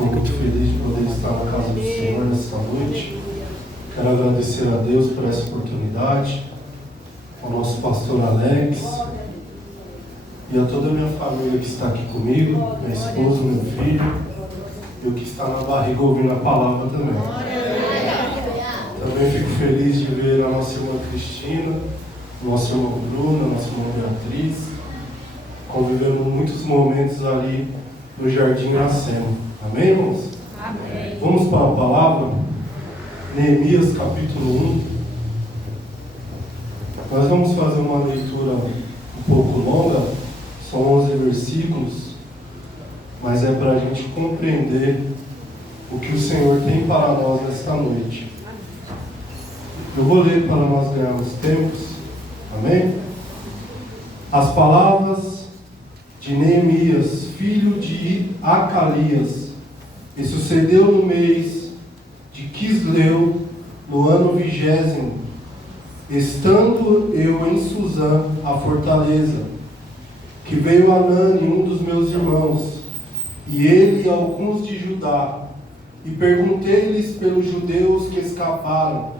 Estou muito feliz de poder estar na casa do Senhor nesta noite. Quero agradecer a Deus por essa oportunidade, ao nosso pastor Alex e a toda a minha família que está aqui comigo, minha esposa, meu filho, e o que está na barriga ouvindo a palavra também. Também fico feliz de ver a nossa irmã Cristina, nosso irmão Bruno, nossa irmã Beatriz, convivendo muitos momentos ali no Jardim Iracema. Amém, irmãos? Amém. Vamos para a palavra, Neemias capítulo 1. Nós vamos fazer uma leitura um pouco longa, são 11 versículos, mas é para a gente compreender o que o Senhor tem para nós nesta noite. Eu vou ler para nós ganharmos tempos, amém? As palavras de Neemias, filho de Acalias, e sucedeu no mês de Quisleu, no ano 20º, estando eu em Suzã, a fortaleza, que veio Anani, um dos meus irmãos, e ele e alguns de Judá, e perguntei-lhes pelos judeus que escaparam,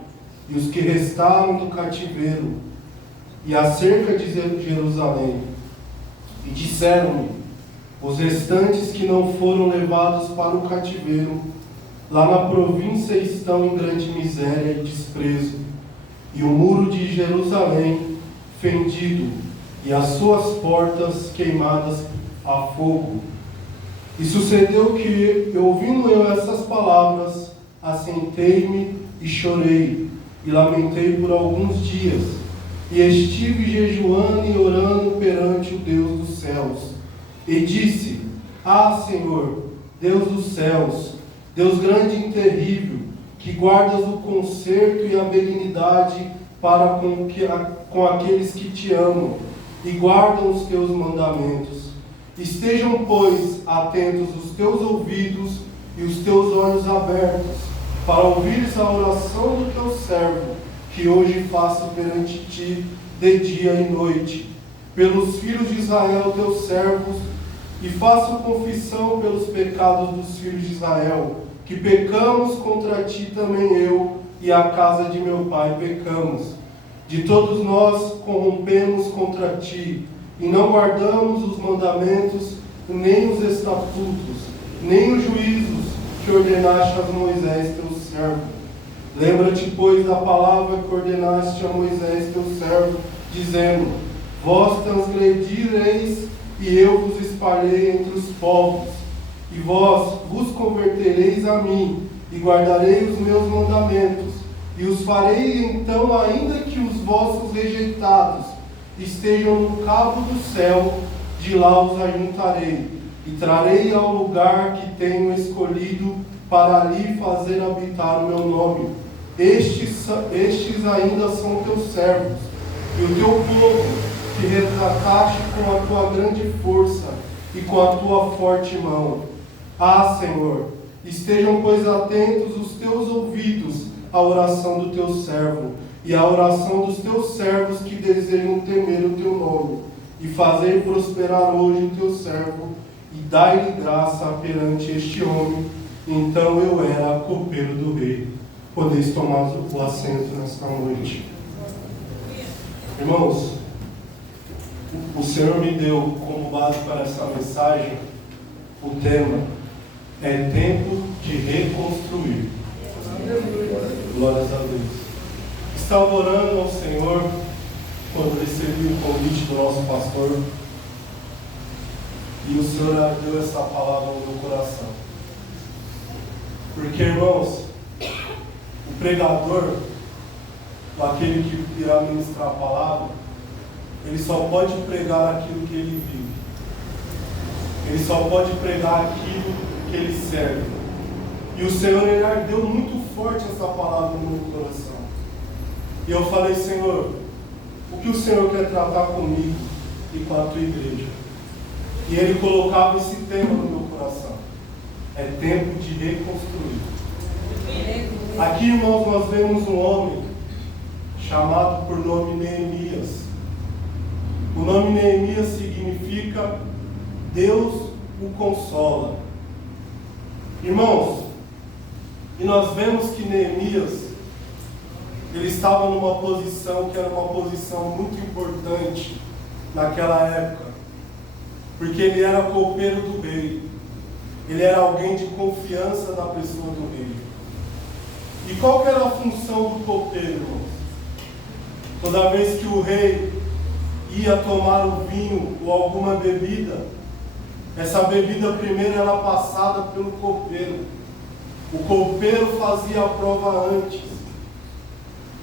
e os que restaram do cativeiro, e acerca de Jerusalém. E disseram-me: os restantes que não foram levados para o cativeiro, lá na província estão em grande miséria e desprezo, e o muro de Jerusalém fendido, e as suas portas queimadas a fogo. E sucedeu que, ouvindo eu essas palavras, assentei-me e chorei, e lamentei por alguns dias, e estive jejuando e orando perante o Deus dos céus. E disse: ah, Senhor, Deus dos céus, Deus grande e terrível, que guardas o conserto e a benignidade para com aqueles que te amam e guardam os teus mandamentos. Estejam, pois, atentos os teus ouvidos e os teus olhos abertos, para ouvires a oração do teu servo, que hoje faço perante ti de dia e noite, pelos filhos de Israel, teus servos, e faço confissão pelos pecados dos filhos de Israel, que pecamos contra ti também eu e a casa de meu pai pecamos. De todos nós corrompemos contra ti, e não guardamos os mandamentos, nem os estatutos, nem os juízos que ordenaste a Moisés teu servo. Lembra-te, pois, da palavra que ordenaste a Moisés teu servo, dizendo: vós transgredireis, e eu vos espalhei entre os povos, e vós vos convertereis a mim, e guardarei os meus mandamentos, e os farei então, ainda que os vossos rejeitados estejam no cabo do céu, de lá os ajuntarei, e trarei ao lugar que tenho escolhido, para ali fazer habitar o meu nome. Estes ainda são teus servos, e o teu povo, que resgataste com a tua grande força e com a tua forte mão. Ah, Senhor, estejam, pois, atentos os teus ouvidos à oração do teu servo e à oração dos teus servos que desejam temer o teu nome, e fazer prosperar hoje o teu servo, e dai-lhe graça perante este homem. Então eu era copeiro do rei. Podeis tomar o assento nesta noite. Irmãos, o Senhor me deu como base para essa mensagem o tema: é tempo de reconstruir. Glórias a Deus. Estava orando ao Senhor quando recebi o convite do nosso pastor, e o Senhor deu essa palavra no meu coração. Porque, irmãos, o pregador, aquele que irá ministrar a palavra, ele só pode pregar aquilo que ele vive. Ele só pode pregar aquilo que ele serve. E o Senhor, ele ardeu muito forte essa palavra no meu coração. E eu falei: Senhor, o que o Senhor quer tratar comigo e com a tua igreja? E ele colocava esse tema no meu coração: é tempo de reconstruir. Aqui, irmãos, nós vemos um homem chamado por nome Neemias. O nome Neemias significa Deus o consola. Irmãos, e nós vemos que Neemias, ele estava numa posição que era uma posição muito importante naquela época, porque ele era copeiro do rei, ele era alguém de confiança da pessoa do rei. E qual que era a função do copeiro, irmãos? Toda vez que o rei ia tomar o vinho ou alguma bebida, essa bebida primeiro era passada pelo copeiro. O copeiro fazia a prova antes.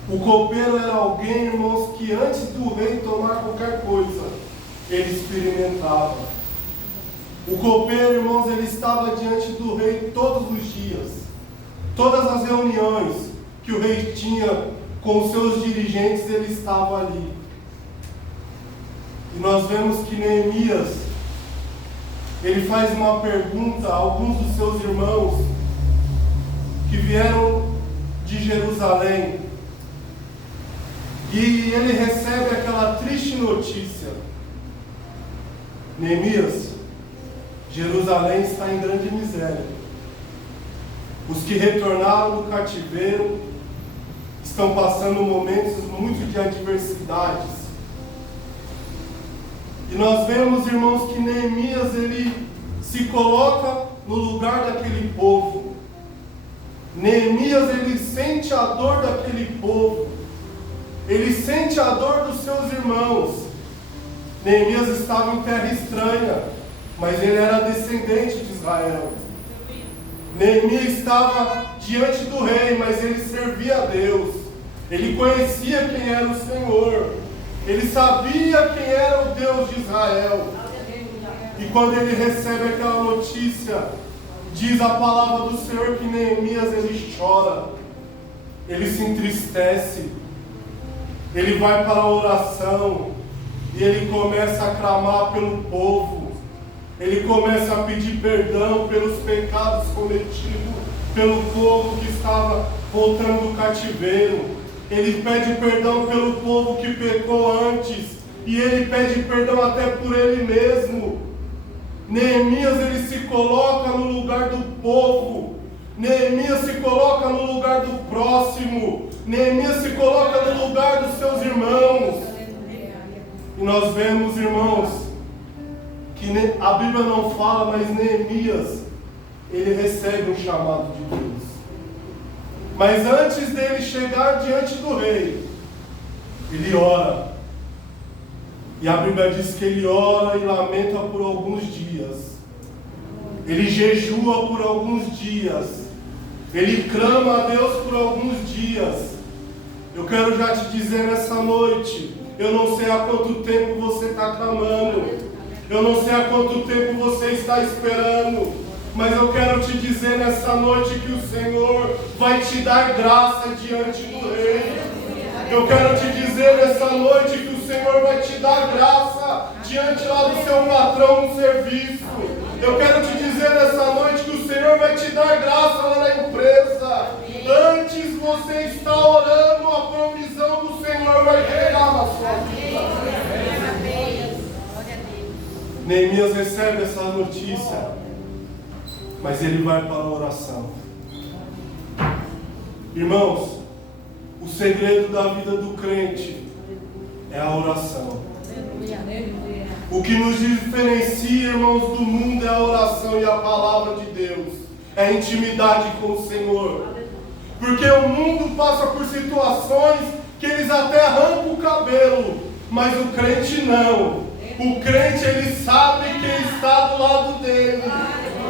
O copeiro era alguém, irmãos, que antes do rei tomar qualquer coisa, ele experimentava. O copeiro, irmãos, ele estava diante do rei todos os dias. Todas as reuniões que o rei tinha com os seus dirigentes, ele estava ali. E nós vemos que Neemias, ele faz uma pergunta a alguns dos seus irmãos que vieram de Jerusalém. E ele recebe aquela triste notícia: Neemias, Jerusalém está em grande miséria. Os que retornaram do cativeiro estão passando momentos muito de adversidades. E nós vemos, irmãos, que Neemias, ele se coloca no lugar daquele povo. Neemias, ele sente a dor daquele povo. Ele sente a dor dos seus irmãos. Neemias estava em terra estranha, mas ele era descendente de Israel. Neemias estava diante do rei, mas ele servia a Deus. Ele conhecia quem era o Senhor. Ele sabia quem era o Deus de Israel. E quando ele recebe aquela notícia, diz a palavra do Senhor que Neemias, ele chora. Ele se entristece. Ele vai para a oração e ele começa a clamar pelo povo. Ele começa a pedir perdão pelos pecados cometidos pelo povo que estava voltando do cativeiro. Ele pede perdão pelo povo que pecou antes. E ele pede perdão até por ele mesmo. Neemias, ele se coloca no lugar do povo. Neemias se coloca no lugar do próximo. Neemias se coloca no lugar dos seus irmãos. E nós vemos, irmãos, que a Bíblia não fala, mas Neemias, ele recebe um chamado de Deus. Mas antes dele chegar diante do rei, ele ora. E a Bíblia diz que ele ora e lamenta por alguns dias. Ele jejua por alguns dias. Ele clama a Deus por alguns dias. Eu quero já te dizer nessa noite, eu não sei há quanto tempo você está clamando. Eu não sei há quanto tempo você está esperando. Mas eu quero te dizer nessa noite que o Senhor vai te dar graça diante do Rei. Eu quero te dizer nessa noite que o Senhor vai te dar graça diante lá do seu patrão no serviço. Eu quero te dizer nessa noite que o Senhor vai te dar graça lá na empresa. Antes você está orando, a provisão do Senhor vai chegar na sua vida. Neemias recebe essa notícia, mas ele vai para a oração. Irmãos, o segredo da vida do crente é a oração. O que nos diferencia, irmãos, do mundo é a oração e a palavra de Deus. É a intimidade com o Senhor. Porque o mundo passa por situações que eles até arrancam o cabelo, mas o crente não. O crente, ele sabe quem está do lado dele.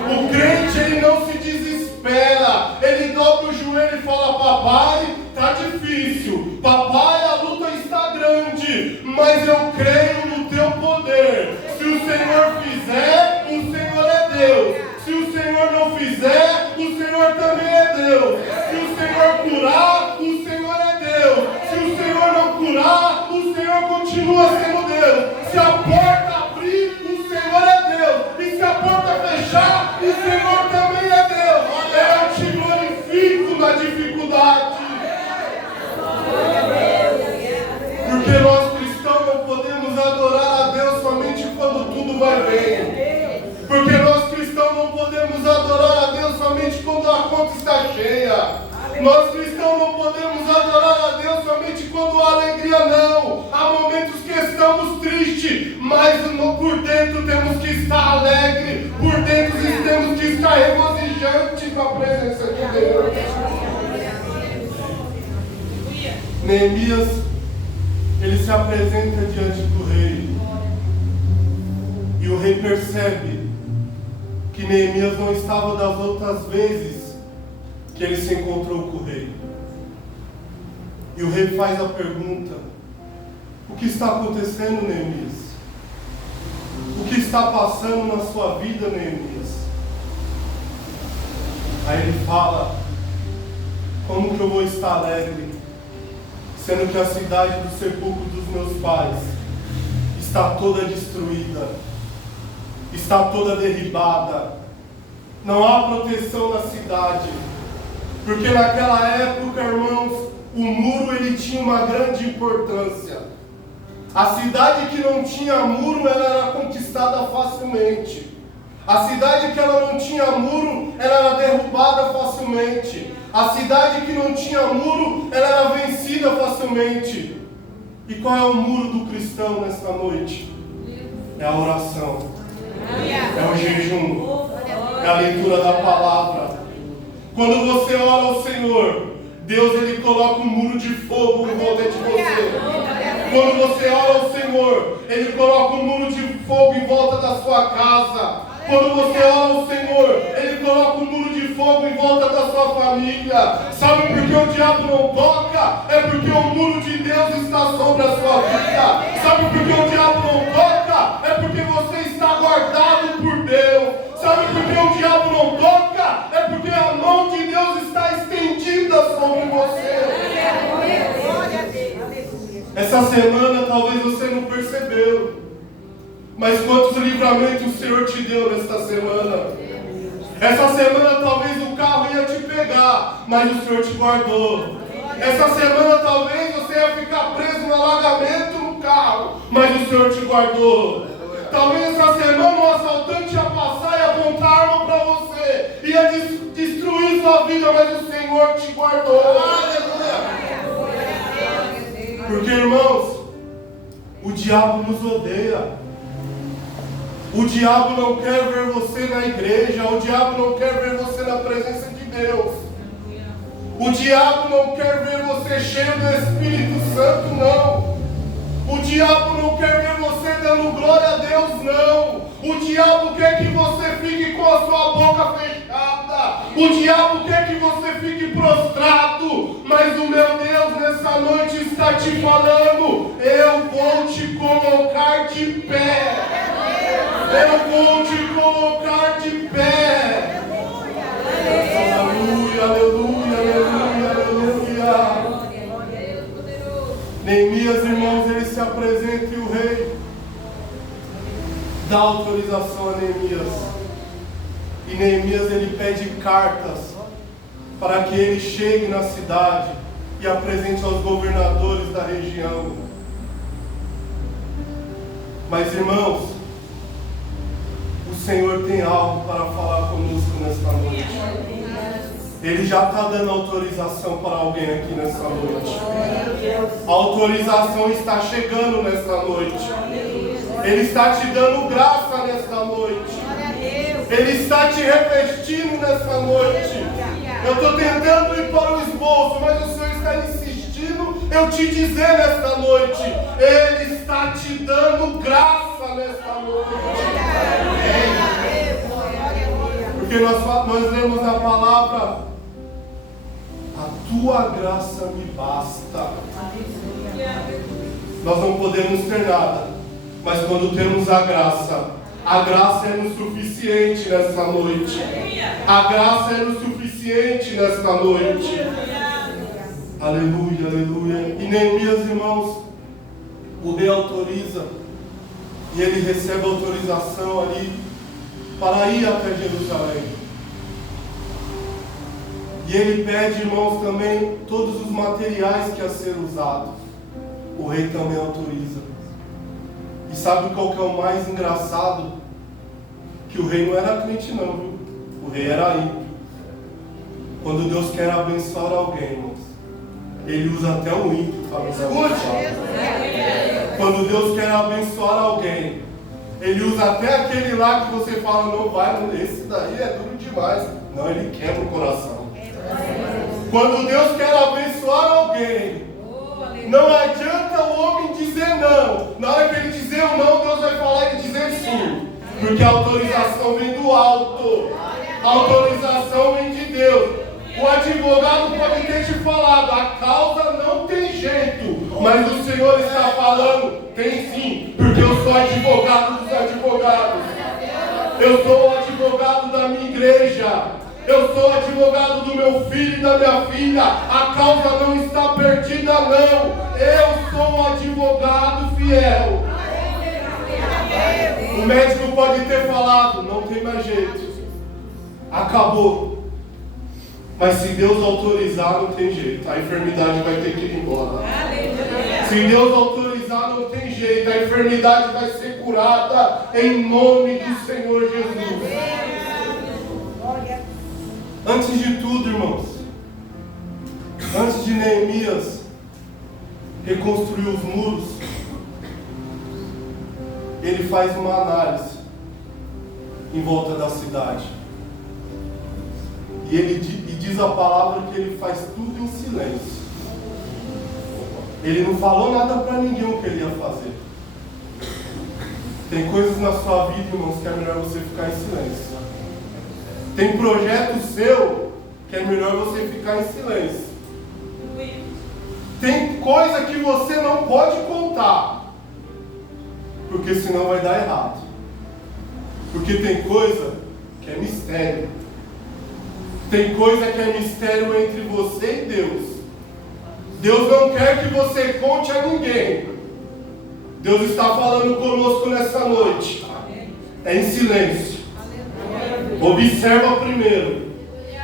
O crente, ele não se desespera. Ele dobra o joelho e fala: papai, está difícil. Papai, a luta está grande. Mas eu creio no teu poder. Se o Senhor fizer, o Senhor é Deus. Se o Senhor não fizer, o Senhor também é Deus. Se o Senhor curar, o Senhor é Deus. Se o Senhor não curar, o Senhor continua sendo Deus. Se a porta abrir, o Senhor é Deus. E se a porta fechar, o Senhor também é Deus. Eu te glorifico na dificuldade. Porque nós cristãos não podemos adorar a Deus somente quando tudo vai bem. Porque nós cristãos não podemos adorar a Deus somente Neemias, ele se apresenta diante do rei. E o rei percebe que Neemias não estava das outras vezes que ele se encontrou com o rei. E o rei faz a pergunta: o que está acontecendo, Neemias? O que está passando na sua vida, Neemias? Aí ele fala: como que eu vou estar alegre, sendo que a cidade do sepulcro dos meus pais está toda destruída, está toda derribada, não há proteção na cidade, porque naquela época, irmãos, o muro ele tinha uma grande importância. A cidade que não tinha muro, ela era conquistada facilmente. A cidade que ela não tinha muro, ela era derrubada facilmente. A cidade que não tinha muro, ela era vencida facilmente. E qual é o muro do cristão nesta noite? É a oração, é o jejum, é a leitura da palavra. Quando você ora ao Senhor, Deus ele coloca um muro de fogo em volta de você. Quando você ora ao Senhor, Ele coloca um muro de fogo em volta da sua casa. Quando você ora ao Senhor, Ele coloca um muro de fogo em volta da sua família. Sabe por que o diabo não toca? É porque o muro de Deus está sobre a sua vida. Sabe por que o diabo não toca? É porque você está guardado por Deus. Sabe por que o diabo não toca? É porque a mão de Deus está estendida sobre você. Essa semana talvez você não percebeu, mas quantos livramentos o Senhor te deu nesta semana? Essa semana talvez o carro ia te pegar, mas o Senhor te guardou. Essa semana talvez você ia ficar preso no alagamento no carro, mas o Senhor te guardou. Talvez essa semana um assaltante ia passar e apontar a arma para você, ia destruir sua vida, mas o Senhor te guardou. Aleluia! Porque, irmãos, o diabo nos odeia. O diabo não quer ver você na igreja. O diabo não quer ver você na presença de Deus. O diabo não quer ver você cheio do Espírito Santo, não. O diabo não quer ver você dando glória a Deus, não. O diabo quer que você fique com a sua boca fechada. O diabo quer que você fique prostrado. Mas o meu Deus nessa noite está te falando: eu vou te colocar de pé. Eu vou te colocar de pé. Aleluia, aleluia, aleluia, aleluia. Neemias, irmãos, ele se apresenta e o rei dá autorização a Neemias. E Neemias ele pede cartas para que ele chegue na cidade e apresente aos governadores da região. Mas, irmãos, o Senhor tem algo para falar conosco nesta noite. Ele já está dando autorização para alguém aqui nesta noite. A autorização está chegando nesta noite. Ele está te dando graça nesta noite. Ele está te revestindo nesta noite. Eu estou tentando ir para o esboço, mas o Senhor está insistindo eu te dizer nesta noite: Ele está te dando graça nesta noite. Porque nós lemos a palavra: a tua graça me basta. Nós não podemos ter nada, mas quando temos a graça é no suficiente nesta noite. A graça é no suficiente nesta noite. Aleluia, aleluia. E Neemias, irmãos, o rei autoriza, e ele recebe autorização ali para ir até Jerusalém. E ele pede, irmãos, também todos os materiais que a ser usados. O rei também autoriza. E sabe qual que é o mais engraçado? Que o rei não era crente não, viu? O rei era ímpio. Quando Deus quer abençoar alguém, irmãos, Ele usa até o ímpio para nos abençoar. Quando Deus quer abençoar alguém, Ele usa até aquele lá que você fala: não vai, esse daí é duro demais. Não, Ele quebra o coração. Quando Deus quer abençoar alguém, Não adianta o homem dizer não. Na hora que ele dizer o não, Deus vai falar e dizer sim. Porque a autorização vem do alto. A autorização vem de Deus. O advogado pode ter te falado, a causa não tem jeito. Mas o Senhor está falando, tem sim. Porque eu sou advogado dos advogados. Eu sou o advogado da minha igreja. Eu sou advogado do meu filho e da minha filha. A causa não está perdida, não. Eu sou um advogado fiel. O médico pode ter falado, não tem mais jeito. Acabou. Mas se Deus autorizar, não tem jeito. A enfermidade vai ter que ir embora. Se Deus autorizar, não tem jeito. A enfermidade vai ser curada em nome do Senhor Jesus. Antes de tudo, irmãos, antes de Neemias reconstruir os muros, ele faz uma análise em volta da cidade. E diz a palavra que ele faz tudo em silêncio. Ele não falou nada para ninguém o que ele ia fazer. Tem coisas na sua vida, irmãos, que é melhor você ficar em silêncio. Tem projeto seu que é melhor você ficar em silêncio. Tem coisa que você não pode contar, porque senão vai dar errado. Porque tem coisa que é mistério. Tem coisa que é mistério entre você e Deus. Deus não quer que você conte a ninguém. Deus está falando conosco nessa noite. É em silêncio. Observa primeiro.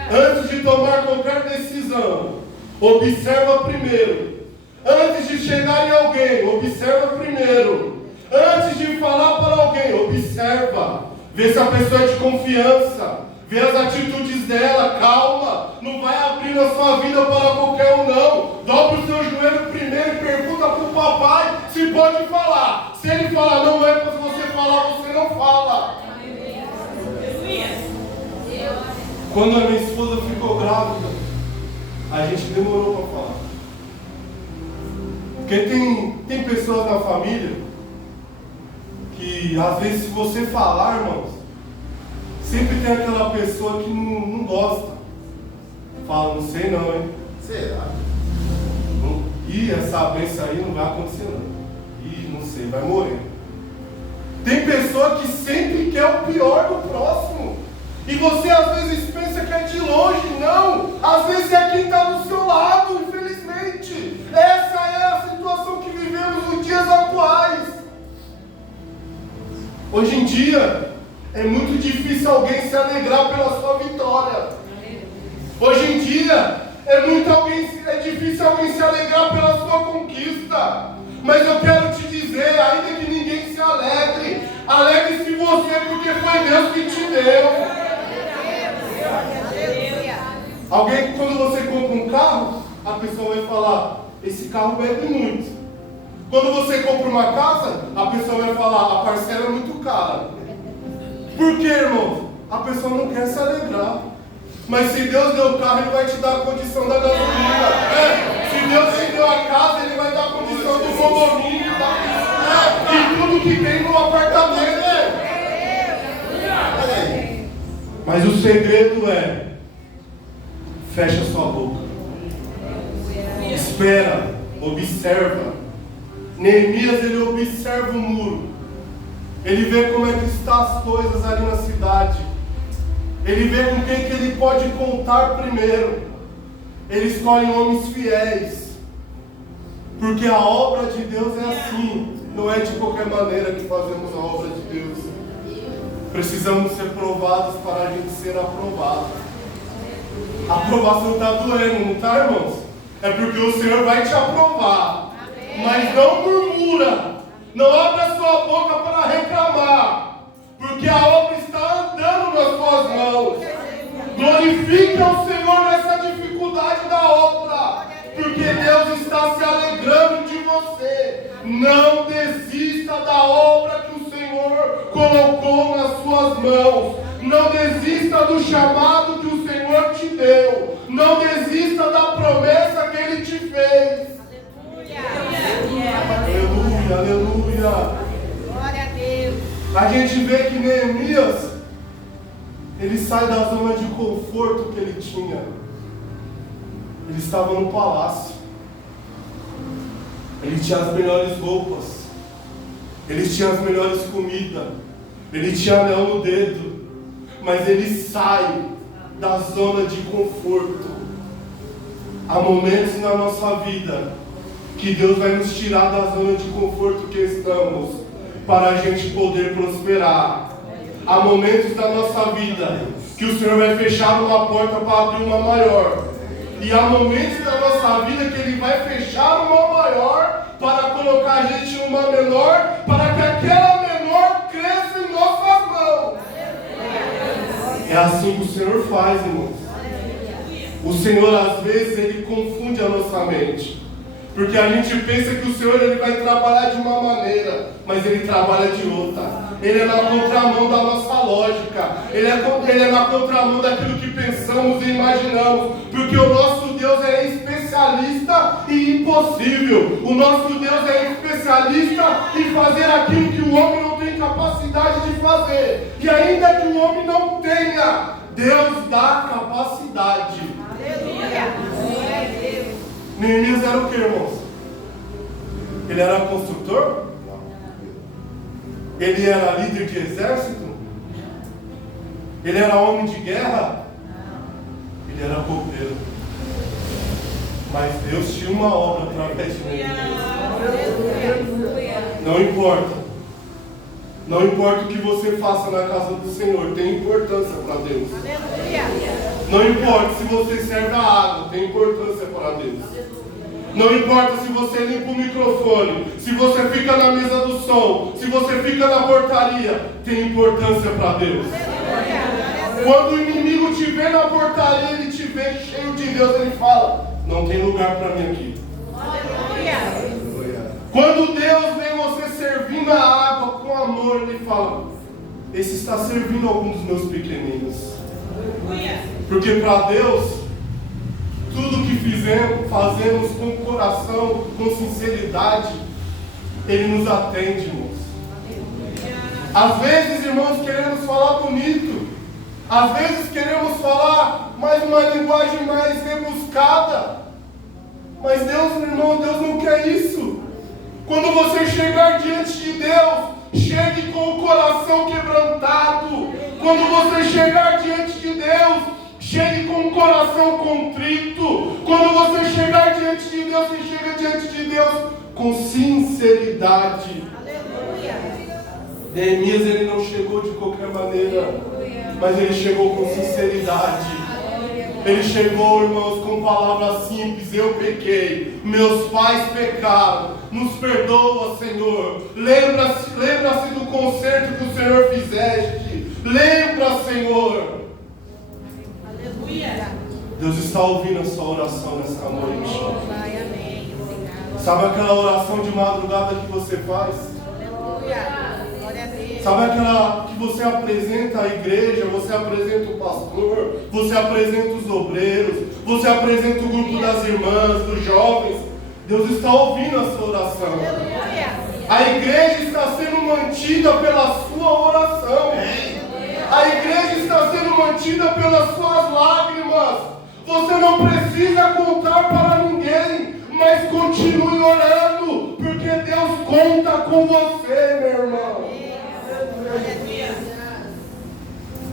Antes de tomar qualquer decisão, observa primeiro. Antes de chegar em alguém, observa primeiro. Antes de falar para alguém, observa. Vê se a pessoa é de confiança. Vê as atitudes dela, calma. Não vai abrir a sua vida para qualquer um, não. Dobra o seu joelho primeiro e pergunta para o papai se pode falar. Se ele falar não é para você falar, você não fala. Quando a minha esposa ficou grávida, a gente demorou para falar. Porque tem pessoas na família que às vezes se você falar, irmãos, sempre tem aquela pessoa que não gosta. Fala, não sei não, hein? Será? Ih, essa bênção aí não vai acontecer não. Ih, não sei, vai morrer. Tem pessoa que sempre quer o pior do próximo. E você às vezes pensa que é de longe. Não, às vezes é quem está do seu lado, infelizmente. Essa é a situação que vivemos nos dias atuais. Hoje em dia é muito difícil alguém se alegrar pela sua vitória. Hoje em dia é difícil alguém se alegrar pela sua conquista. Mas eu quero te dizer, ainda que ninguém se alegre, alegre-se você, porque foi Deus que te deu. Alguém, quando você compra um carro, a pessoa vai falar, esse carro bebe muito. Quando você compra uma casa, a pessoa vai falar, a parcela é muito cara. Por quê, irmão? A pessoa não quer se alegrar. Mas se Deus deu o carro, Ele vai te dar a condição da gasolina. Se Deus te deu a casa, Ele vai dar a condição do condomínio. E tudo que tem no apartamento. Mas o segredo é, fecha sua boca. Espera, observa. Neemias, ele observa o muro. Ele vê como é que estão as coisas ali na cidade. Ele vê com quem que ele pode contar primeiro. Ele escolhe homens fiéis. Porque a obra de Deus é assim. Não é de qualquer maneira que fazemos a obra de Deus. Precisamos ser provados para a gente ser aprovado. A aprovação está doendo, não está, irmãos? É porque o Senhor vai te aprovar. Mas não murmura. Não abra sua boca para reclamar. Porque a obra está andando nas suas mãos. Glorifique ao Senhor nessa dificuldade da obra. Porque Deus está se alegrando de você. Não desista da obra que o Senhor colocou nas suas mãos. Não desista do chamado que o Senhor te deu. Não desista da promessa que Ele te fez. Aleluia, aleluia. Glória a Deus. A gente vê que Neemias, ele sai da zona de conforto que ele tinha. Ele estava no palácio. Ele tinha as melhores roupas. Ele tinha as melhores comidas. Ele tinha anel no dedo. Mas ele sai da zona de conforto. Há momentos na nossa vida que Deus vai nos tirar da zona de conforto que estamos, para a gente poder prosperar. Há momentos da nossa vida que o Senhor vai fechar uma porta para abrir uma maior. E há momentos da nossa vida que Ele vai fechar uma maior para colocar a gente numa menor, para que aquela menor cresça em nossas mãos. É assim que o Senhor faz, irmãos. O Senhor, às vezes, Ele confunde a nossa mente. Porque a gente pensa que o Senhor ele vai trabalhar de uma maneira, mas Ele trabalha de outra. Ele é na contramão da nossa lógica. Ele é na contramão daquilo que pensamos e imaginamos. Porque o nosso Deus é especialista e impossível. O nosso Deus é especialista em fazer aquilo que o homem não tem capacidade de fazer. E ainda que o homem não tenha, Deus dá capacidade. Aleluia. Glória a Deus. Neemias era o que, irmãos? Ele era construtor? Ele era líder de exército? Ele era homem de guerra? Ele era copeiro. Mas Deus tinha uma obra através de Neemias. Não importa. Não importa o que você faça na casa do Senhor, tem importância para Deus. Não importa se você serve a água, tem importância para Deus. Não importa se você limpa o microfone, se você fica na mesa do som, se você fica na portaria, tem importância para Deus. Quando o inimigo te vê na portaria, ele te vê cheio de Deus, ele fala, não tem lugar para mim aqui. Quando Deus vê você servindo a água com amor, Ele fala, esse está servindo algum dos meus pequeninos. Porque para Deus, tudo que fazemos com coração, com sinceridade, Ele nos atende, irmãos. Às vezes, irmãos, queremos falar bonito. Às vezes queremos falar mais uma linguagem mais rebuscada. Mas Deus, irmão, Deus não quer isso. Quando você chegar diante de Deus, chegue com o coração quebrantado. Quando você chegar diante de Deus, chegue com o coração contrito. Quando você chegar diante de Deus, você chega diante de Deus com sinceridade. Aleluia. Neemias, ele não chegou de qualquer maneira, mas ele chegou com sinceridade. Ele chegou, irmãos, com palavras simples, eu pequei, meus pais pecaram, nos perdoa, Senhor. Lembra-se do conserto que o Senhor fizeste. Lembra, Senhor. Aleluia. Deus está ouvindo a sua oração nesta noite. Pai, amém. Sabe aquela oração de madrugada que você faz? Aleluia. Glória a Deus. Sabe aquela que você apresenta a igreja, você apresenta o pastor, você apresenta os obreiros, você apresenta o grupo das irmãs, dos jovens? Deus está ouvindo a sua oração. A igreja está sendo mantida pela sua oração. A igreja está sendo mantida pelas suas lágrimas. Você não precisa contar para ninguém, mas continue orando, porque Deus conta com você, meu irmão.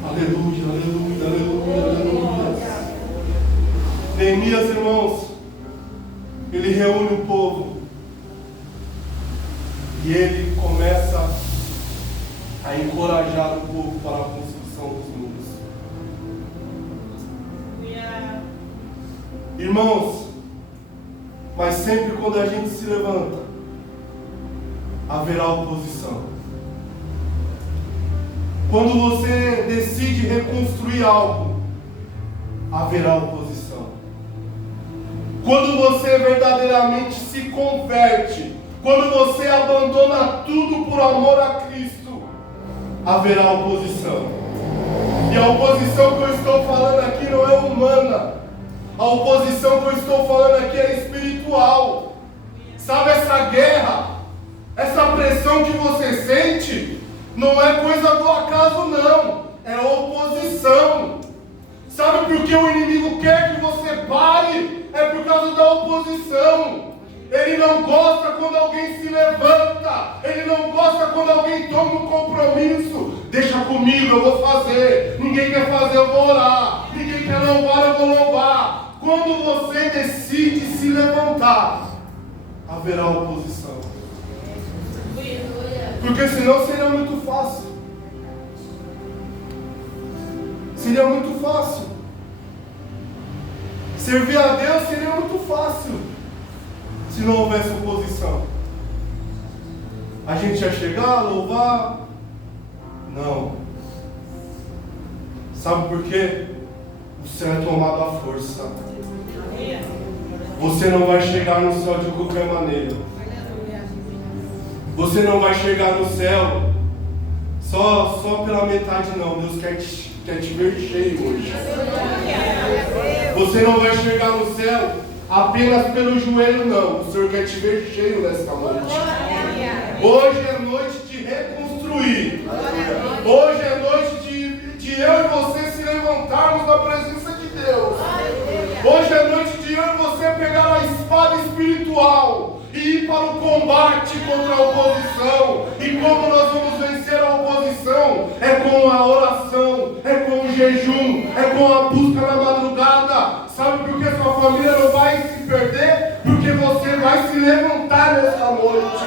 Aleluia, aleluia, aleluia, aleluia. Neemias, irmãos, ele reúne o povo e ele começa a encorajar o povo para a construção dos muros. Irmãos, mas sempre quando a gente se levanta, haverá oposição. Quando você decide reconstruir algo, haverá oposição. Quando você verdadeiramente se converte, quando você abandona tudo por amor a Cristo, haverá oposição. E a oposição que eu estou falando aqui não é humana. A oposição que eu estou falando aqui é espiritual. Sabe, essa guerra, essa pressão que você sente, não é coisa do acaso não, é oposição. Sabe por que o inimigo quer que você pare? É por causa da oposição. Ele não gosta quando alguém se levanta. Ele não gosta quando alguém toma um compromisso. Deixa comigo, eu vou fazer. Ninguém quer fazer, eu vou orar. Ninguém quer louvar, eu vou louvar. Quando você decide se levantar, haverá oposição. Porque senão seria muito fácil. Seria muito fácil. Servir a Deus seria muito fácil se não houvesse oposição. A gente ia chegar, louvar. Não. Sabe por quê? O céu é tomado à força. Você não vai chegar no céu de qualquer maneira. Você não vai chegar no céu só pela metade não. Deus quer te ver cheio hoje. Você não vai chegar no céu apenas pelo joelho não. O Senhor quer te ver cheio nesta noite. Hoje é noite de reconstruir. Hoje é noite de eu e você se levantarmos na presença de Deus. Hoje é noite de eu e você pegar a espada espiritual e ir para o combate contra a oposição. E como nós vamos vencer a oposição? É com a oração, é com o jejum, é com a busca na madrugada. Sabe por que sua família não vai se perder? Porque você vai se levantar nesta noite.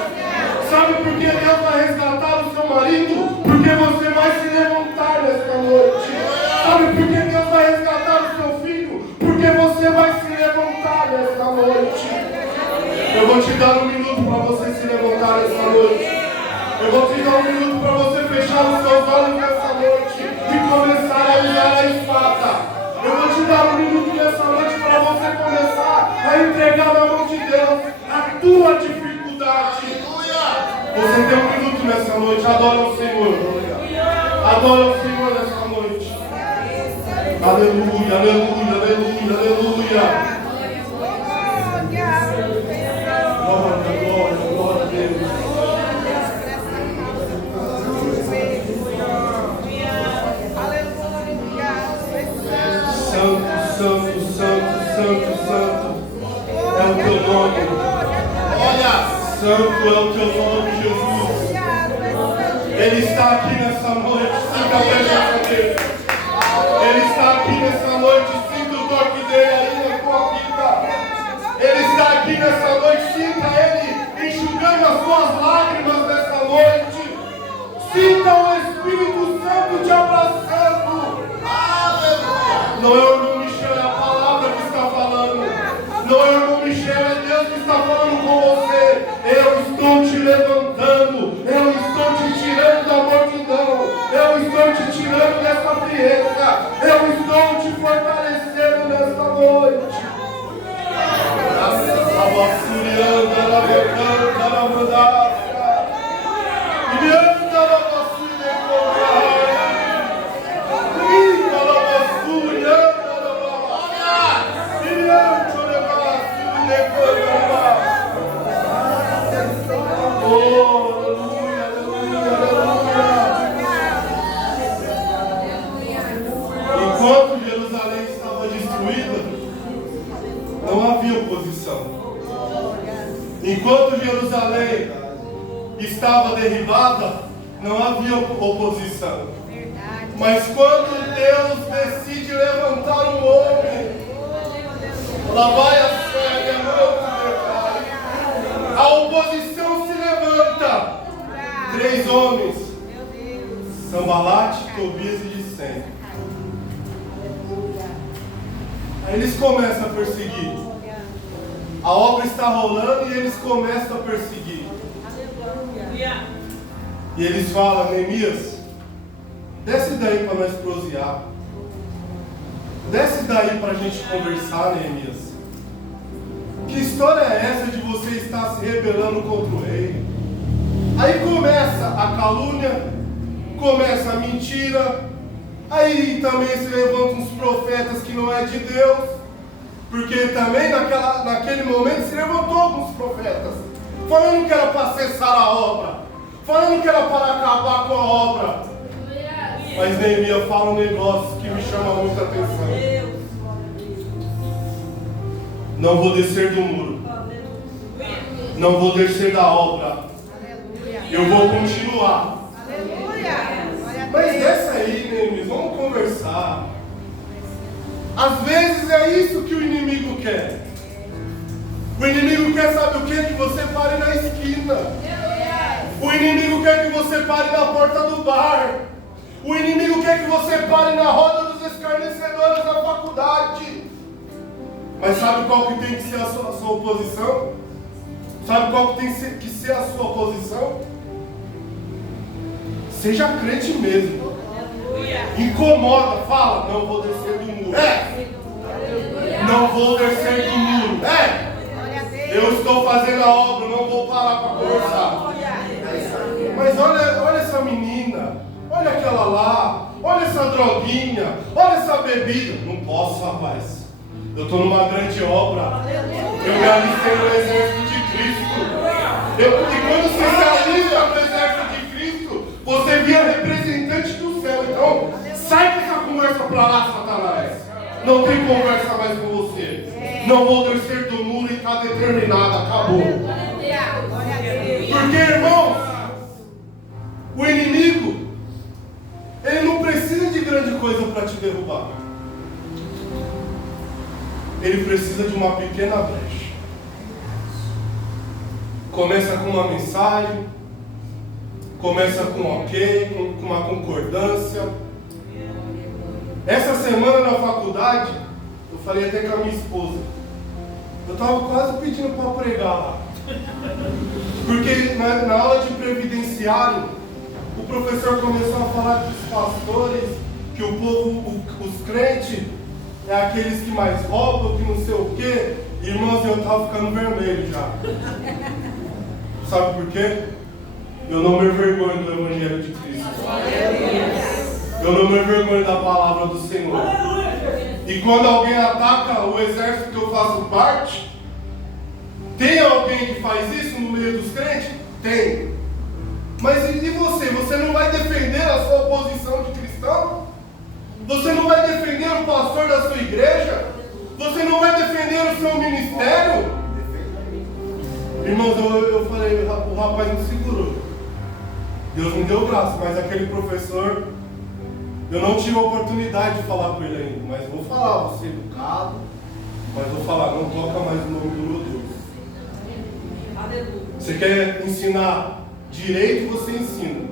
Sabe por que Deus vai resgatar o seu marido? Porque você vai se levantar nesta noite. Sabe por que Deus vai resgatar o seu filho? Porque você vai se levantar nesta noite. Eu vou te dar um minuto para você se levantar nesta noite. Eu vou te dar um minuto para você fechar os seus olhos nessa noite e começar a usar a espada. Eu vou te dar um minuto nessa noite para você começar a entregar na mão de Deus a tua dificuldade. Você tem um minuto nessa noite. Adora o Senhor. Adora o Senhor nessa noite. Aleluia, aleluia, aleluia, aleluia. Glória a Deus. Santo, santo, santo é o teu nome. Olha, santo é o teu nome, Jesus. Ele está aqui nessa noite. Sinta a presença dele. Ele está aqui nessa noite. Sinta o toque dele aí na tua vida. Ele está aqui nessa noite. Sinta ele enxugando as tuas lágrimas nessa noite. Sinta o Espírito Santo te abraçando. Não é o irmão Michel, é a palavra que está falando. Não é o irmão Michel, é Deus que está falando com você. Eu estou te levantando. Eu estou te tirando da mortidão. Eu estou te tirando dessa frieza. Eu estou te fortalecendo nesta noite. Enquanto Jerusalém estava destruída, não havia oposição. Enquanto Jerusalém estava derribada, não havia oposição. Mas quando Deus decide levantar um homem, lá vai a fé, a oposição se levanta. 3 homens, Sambalate, Tobias e Gesem. Aí eles começam a perseguir. A obra está rolando e eles começam a perseguir. E eles falam: Neemias, desce daí para nós prosear. Desce daí para a gente conversar, Neemias. Que história é essa de você estar se rebelando contra o rei? Aí começa a calúnia, começa a mentira. Aí também se levantam uns profetas que não é de Deus. Porque também naquele momento se levantou alguns profetas, falando que era para cessar a obra, falando que era para acabar com a obra. Mas Neemias fala um negócio que me chama muita atenção. Não vou descer do muro, não vou descer da obra, eu vou continuar. Mas desce aí, Neemias, vamos conversar. Às vezes é isso que o inimigo quer. O inimigo quer, sabe o que? Que você pare na esquina. O inimigo quer que você pare na porta do bar. O inimigo quer que você pare na roda dos escarnecedores da faculdade. Mas sabe qual que tem que ser a sua oposição? Sabe qual que tem que ser a sua oposição? Seja crente mesmo. Incomoda, fala, não vou descer do muro. Não vou descer do muro. Eu estou fazendo a obra, não vou parar para conversar. Mas olha essa menina, olha aquela lá, olha essa droguinha, olha essa bebida. Não posso, rapaz. Eu estou numa grande obra. Eu me alistei no exército de Cristo. E quando você se alista no exército de Cristo, você vira representante do céu. Então, sai com essa conversa para lá, Satanás. Não tem conversa mais com você. Não vou descer do muro e está determinado. Acabou. Porque, irmãos, o inimigo, ele não precisa de grande coisa para te derrubar. Ele precisa de uma pequena brecha. Começa com uma mensagem, começa com um ok, com uma concordância. Essa semana na faculdade, eu falei até com a minha esposa, eu estava quase pedindo para pregar lá. Porque na aula de previdenciário, o professor começou a falar que os pastores, que o povo, os crentes, é aqueles que mais roubam, que não sei o quê. Irmãos, eu estava ficando vermelho já. Sabe por quê? Eu não me envergonho do Evangelho de Cristo. Eu não me envergonho da palavra do Senhor. E quando alguém ataca o exército que eu faço parte, tem alguém que faz isso no meio dos crentes? Tem. Mas e você? Você não vai defender a sua posição de cristão? Você não vai defender o pastor da sua igreja? Você não vai defender o seu ministério? Irmãos, eu falei, o rapaz não segurou. Deus me deu graça, mas aquele professor, eu não tive a oportunidade de falar com ele ainda. Mas vou falar, vou ser educado, mas vou falar, não toca mais o nome do meu Deus. Você quer ensinar direito, você ensina.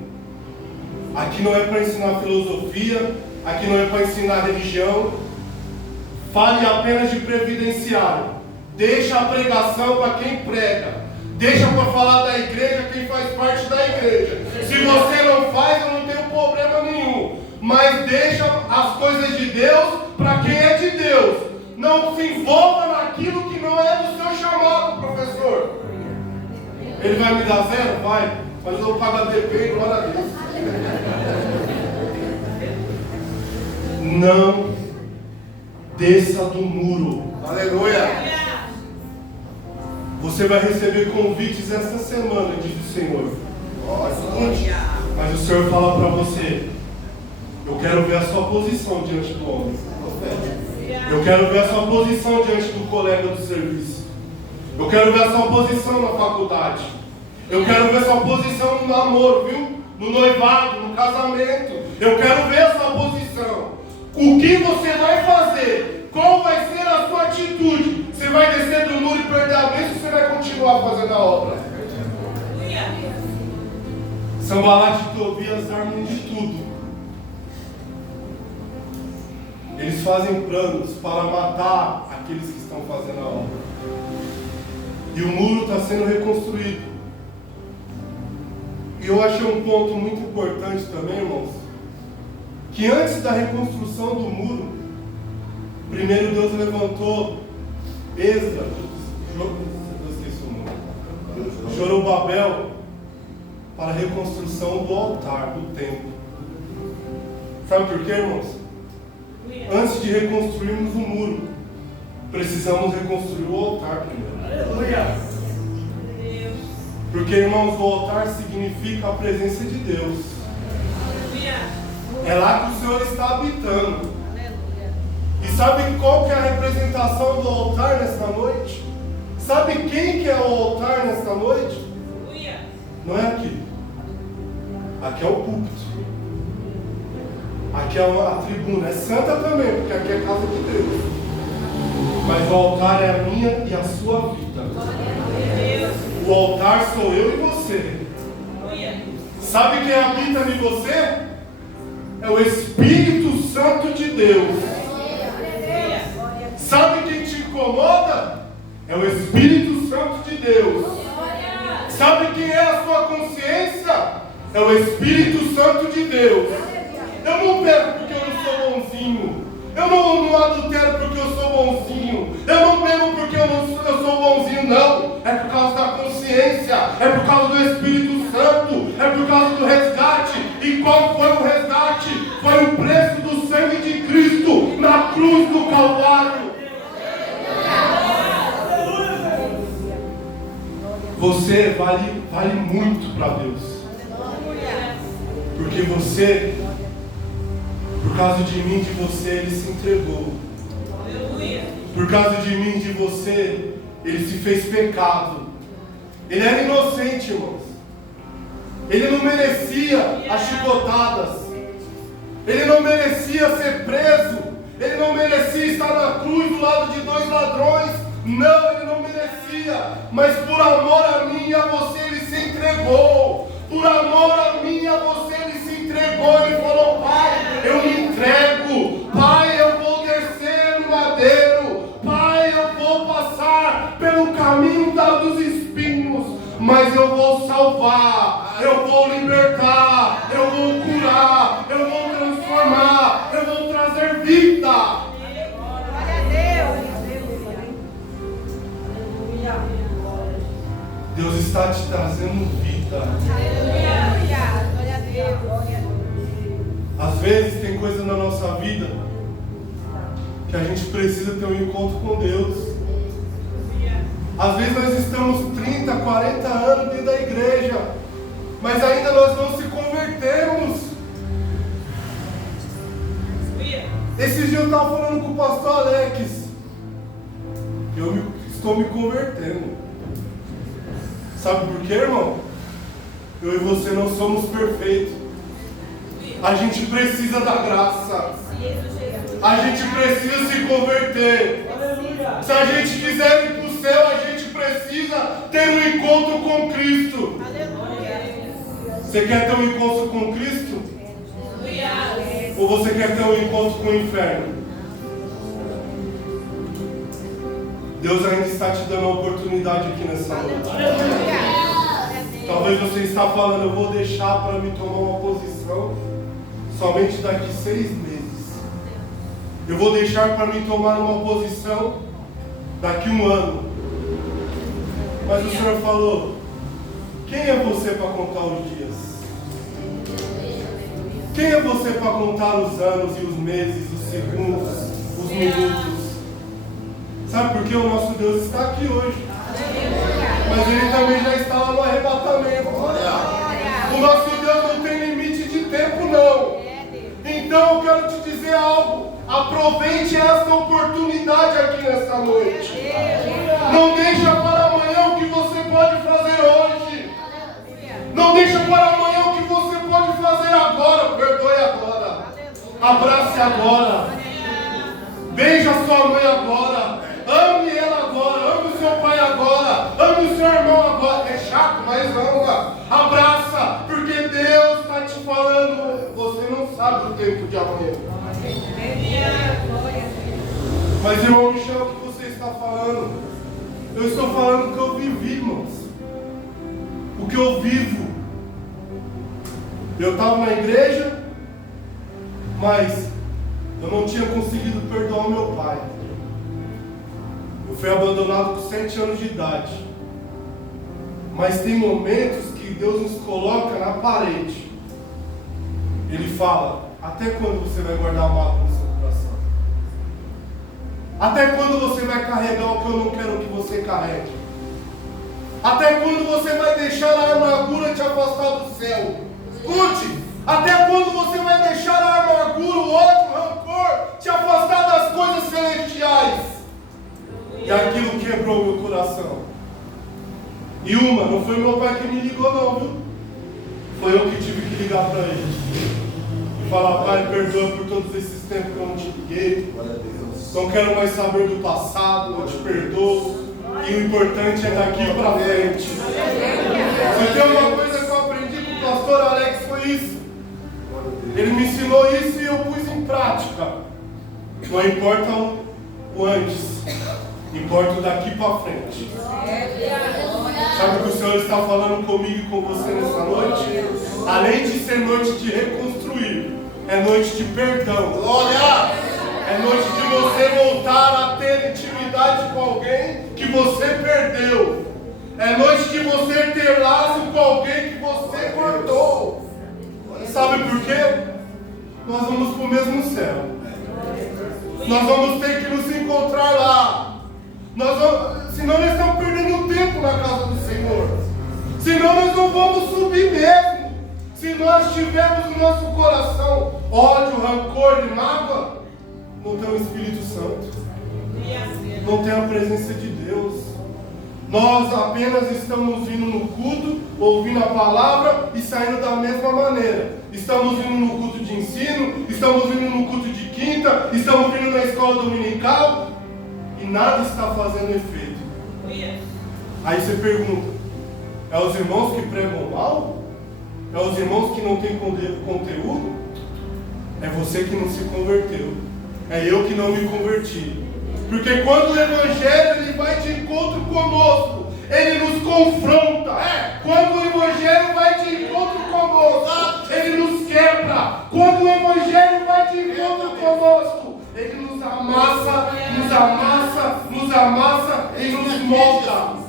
Aqui não é para ensinar filosofia, aqui não é para ensinar religião. Fale apenas de previdenciário. Deixa a pregação para quem prega. Deixa para falar da igreja quem faz parte da igreja. Se você não faz, eu não tenho problema nenhum. Mas deixa as coisas de Deus para quem é de Deus. Não se envolva naquilo que não é do seu chamado, professor. Ele vai me dar 0? Vai. Mas eu vou pagar DP, glória a Deus. Não desça do muro. Aleluia. Você vai receber convites esta semana, diz o Senhor. Mas o Senhor fala para você: eu quero ver a sua posição diante do homem. Eu quero ver a sua posição diante do colega do serviço. Eu quero ver a sua posição na faculdade. Eu quero ver a sua posição no namoro, viu? No noivado, no casamento. Eu quero ver a sua posição. O que você vai fazer? Qual vai ser a sua atitude? Você vai descer do muro e perder a bênção, ou você vai continuar fazendo a obra? Sanbalat e Tobias armam de tudo. Eles fazem planos para matar aqueles que estão fazendo a obra. E o muro está sendo reconstruído. E eu achei um ponto muito importante também, irmãos, que antes da reconstrução do muro, primeiro Deus levantou Esdras, eu esqueci o nome, Zorobabel, para a reconstrução do altar, do templo. Sabe por quê, irmãos? Antes de reconstruirmos o muro, precisamos reconstruir o altar primeiro. Aleluia! Porque, irmãos, o altar significa a presença de Deus. É lá que o Senhor está habitando. E sabe qual que é a representação do altar nesta noite? Sabe quem que é o altar nesta noite? Não é aqui. Aqui é o púlpito. Aqui é a tribuna. É santa também, porque aqui é a casa de Deus. Mas o altar é a minha e a sua vida. O altar sou eu e você. Sabe quem habita em você? É o Espírito Santo de Deus. Sabe quem te incomoda? É o Espírito Santo de Deus. Sabe quem é a sua consciência? É o Espírito Santo de Deus. Eu não pego porque eu não sou bonzinho. Eu não adultero porque eu sou bonzinho. Eu não bebo porque eu sou bonzinho, não. É por causa da consciência. É por causa do Espírito Santo. É por causa do resgate. E qual foi o resgate? Foi o preço do sangue de Cristo na cruz do Calvário. Você vale muito para Deus. Porque você, por causa de mim, de você, Ele se entregou. Por causa de mim, de você, Ele se fez pecado. Ele era inocente, irmãos. Ele não merecia as chicotadas. Ele não merecia ser preso. Ele não merecia estar na cruz do lado de dois ladrões. Não, ele não merecia. Mas por amor a mim e a você, Ele se entregou. Por amor a mim e a você, Ele se entregou. Ele falou: Pai, eu me entrego. Pai, eu vou descer no madeiro. Pai, eu vou passar pelo caminho dos espinhos. Mas eu vou salvar. Eu vou libertar. Eu vou curar. Eu vou transformar. Eu vou trazer vida. Glória a Deus. Deus está te trazendo vida. Aleluia. Glória a Deus. Às vezes tem coisa na nossa vida que a gente precisa ter um encontro com Deus. Às vezes nós estamos 30, 40 anos dentro da igreja, mas ainda nós não se convertemos. Esses dias eu estava falando com o pastor Alex. Eu estou me convertendo. Sabe por quê, irmão? Eu e você não somos perfeitos. A gente precisa da graça. A gente precisa se converter. Se a gente quiser ir para o céu, a gente precisa ter um encontro com Cristo. Você quer ter um encontro com Cristo? Ou você quer ter um encontro com o inferno? Deus ainda está te dando a oportunidade aqui nessa noite. Talvez você está falando: eu vou deixar para me tomar uma posição somente daqui 6 meses. Eu vou deixar para me tomar uma posição daqui 1 ano. Mas o Senhor falou: quem é você para contar os dias? Quem é você para contar os anos e os meses, os segundos, os minutos? Sabe por que o nosso Deus está aqui hoje? Mas Ele também já está lá no arrebatamento. O nosso Deus não tem limite de tempo, não. Então eu quero te dizer algo. Aproveite essa oportunidade aqui nessa noite. Não deixa para amanhã o que você pode fazer hoje. Não deixa para amanhã o que você pode fazer agora. Perdoe agora. Abrace agora. Beija sua mãe agora. Ame ela agora. Ame o seu pai agora. Ame o seu irmão agora. É chato, mas ama. Abraça. Porque Deus está te falando. Você não sabe o tempo de amanhã. Mas, irmão Michel, o que você está falando? Eu estou falando o que eu vivi, irmãos. O que eu vivo. Eu estava na igreja, mas eu não tinha conseguido perdoar o meu pai. Eu fui abandonado com 7 anos de idade. Mas tem momentos que Deus nos coloca na parede. Ele fala: até quando você vai guardar mágoa no seu coração? Até quando você vai carregar o que eu não quero que você carregue? Até quando você vai deixar a amargura te afastar do céu? Escute! Até quando você vai deixar a amargura, o ódio, o rancor te afastar das coisas celestiais? E aquilo quebrou meu coração. E não foi meu pai que me ligou não, viu? Foi eu que tive que ligar para ele. E falar, pai, perdoa por todos esses tempos que eu não te liguei. Não quero mais saber do passado, eu te perdoo. E o importante é daqui para frente. Se tem uma coisa que eu aprendi com o pastor Alex, foi isso. Ele me ensinou isso e eu pus em prática. Não importa o antes, importa o daqui para frente. Sabe o que o Senhor está falando comigo e com você nessa noite? Além de ser noite de reconstruir, é noite de perdão. Glória! É noite de você voltar a ter intimidade com alguém que você perdeu. É noite de você ter laço com alguém que você cortou. Sabe por quê? Nós vamos para o mesmo céu. Nós vamos ter que nos encontrar lá. Senão nós estamos perdendo tempo na casa do Senhor. Senão nós não vamos subir mesmo. Se nós tivermos no nosso coração ódio, rancor e mágoa, não tem o Espírito Santo. Não tem a presença de Deus. Nós apenas estamos vindo no culto, ouvindo a palavra e saindo da mesma maneira. Estamos vindo no culto de ensino, estamos vindo no culto de quinta, estamos vindo na escola dominical e nada está fazendo efeito. Aí você pergunta, é os irmãos que pregam mal? É os irmãos que não têm conteúdo? É você que não se converteu. É eu que não me converti. Porque quando o Evangelho ele vai de encontro conosco, ele nos confronta. Quando o Evangelho vai de encontro conosco, ele nos quebra. Quando o Evangelho vai de encontro conosco, ele nos amassa, nos amassa, nos amassa e nos molda.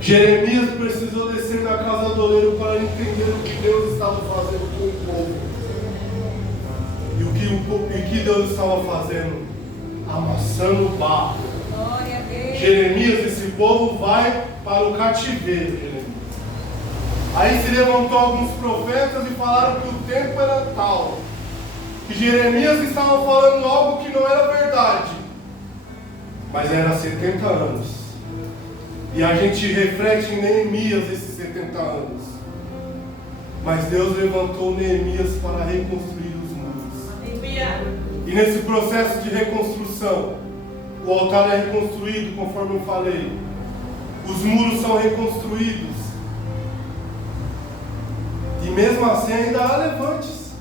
Jeremias precisou descer na casa do oleiro para entender o que Deus estava fazendo com o povo. E o que Deus estava fazendo? Amassando o barro. Jeremias, esse povo vai para o cativeiro. Jeremias. Aí se levantou alguns profetas e falaram que o tempo era tal, que Jeremias estava falando algo que não era verdade, mas era 70 anos. E a gente reflete em Neemias esses 70 anos. Mas Deus levantou Neemias para reconstruir os muros. E nesse processo de reconstrução, o altar é reconstruído, conforme eu falei. Os muros são reconstruídos. E mesmo assim ainda há levantes.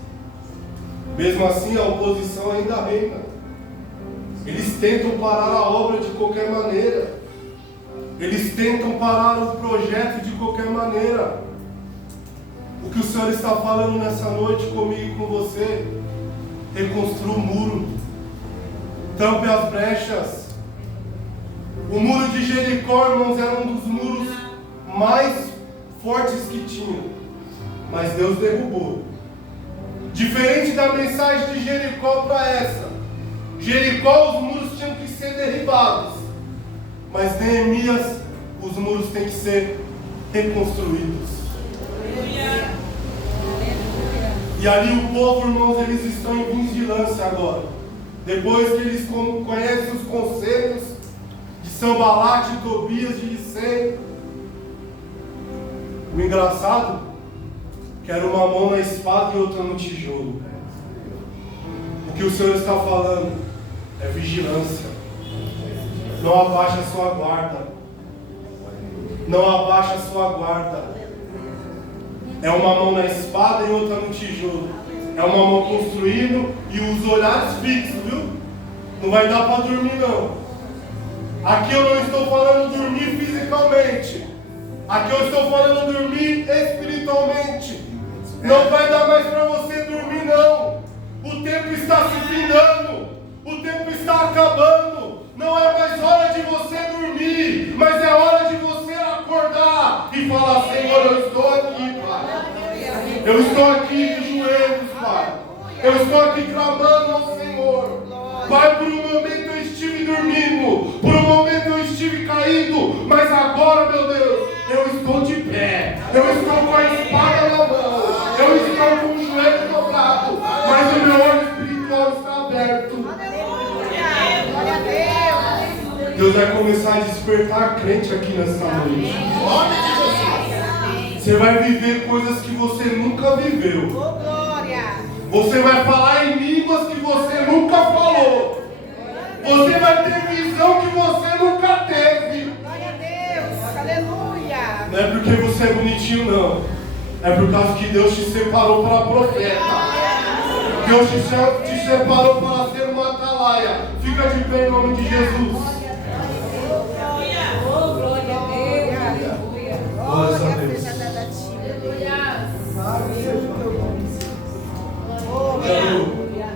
Mesmo assim a oposição ainda reina. Eles tentam parar a obra de qualquer maneira. Eles tentam parar o projeto de qualquer maneira. O que o Senhor está falando nessa noite comigo e com você? Reconstrua o muro. Tampe as brechas. O muro de Jericó, irmãos, era um dos muros mais fortes que tinha. Mas Deus derrubou. Diferente da mensagem de Jericó para essa. Jericó, os muros tinham que ser derribados. Mas Neemias, os muros têm que ser reconstruídos. E ali o povo, irmãos, eles estão em vigilância agora. Depois que eles conhecem os conselhos de Sanbalat, de Tobias, de Licém. O engraçado, que era uma mão na espada e outra no tijolo. O que o Senhor está falando é vigilância. Não abaixa a sua guarda. Não abaixa a sua guarda. É uma mão na espada e outra no tijolo. É uma mão construindo e os olhares fixos, viu? Não vai dar para dormir não. Aqui eu não estou falando dormir fisicamente. Aqui eu estou falando dormir espiritualmente. Não vai dar mais para você dormir não. O tempo está se findando. O tempo está acabando. Não é mais hora de você dormir, mas é hora de você acordar e falar: Senhor, eu estou aqui, Pai. Eu estou aqui de joelhos, Pai. Eu estou aqui clamando Pai, por um momento eu estive dormindo, por um momento eu estive caído, mas agora, meu Deus, eu estou de pé, eu estou com a espada na mão, eu estou com o joelho dobrado, mas o meu olho espiritual está aberto. Glória a Deus. Deus vai começar a despertar crente aqui nessa noite. Você vai viver coisas que você nunca viveu. Oh, glória. Você vai falar em línguas que você nunca falou. Você vai ter visão que você nunca teve. Glória a Deus. Aleluia. Não é porque você é bonitinho, não. É por causa que Deus te separou para profeta. Deus te separou para ser uma atalaia. Fica de pé em nome de Jesus. Oh, glória a Deus. Aleluia. Glórias a Deus. Aleluia.